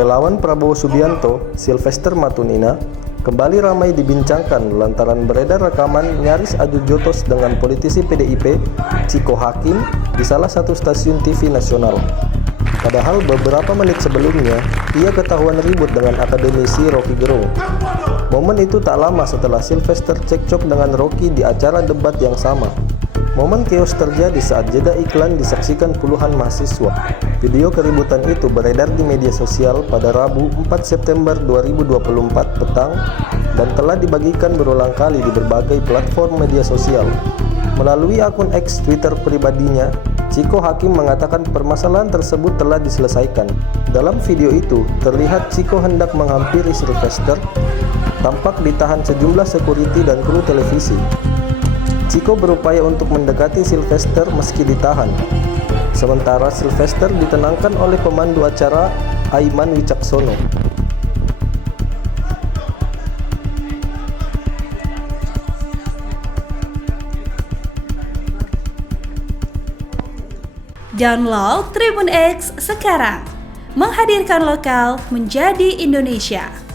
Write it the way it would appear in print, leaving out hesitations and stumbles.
Relawan Prabowo Subianto, Sylvester Matunina, kembali ramai dibincangkan lantaran beredar rekaman nyaris adu jotos dengan politisi PDIP, Chiko Hakim, di salah satu stasiun TV nasional. Padahal beberapa menit sebelumnya, ia ketahuan ribut dengan akademisi Rocky Gerung. Momen itu tak lama setelah Sylvester cekcok dengan Rocky di acara debat yang sama. Momen chaos terjadi saat jeda iklan disaksikan puluhan mahasiswa. Video keributan itu beredar di media sosial pada Rabu 4 September 2024 petang dan telah dibagikan berulang kali di berbagai platform media sosial. Melalui akun X Twitter pribadinya, Chiko Hakim mengatakan permasalahan tersebut telah diselesaikan. Dalam video itu, terlihat Chiko hendak menghampiri Sylvester, tampak ditahan sejumlah security dan kru televisi. Chiko berupaya untuk mendekati Sylvester meski ditahan. Sementara Sylvester ditenangkan oleh pemandu acara Aiman Wicaksono. Download Tribun X sekarang, menghadirkan lokal menjadi Indonesia.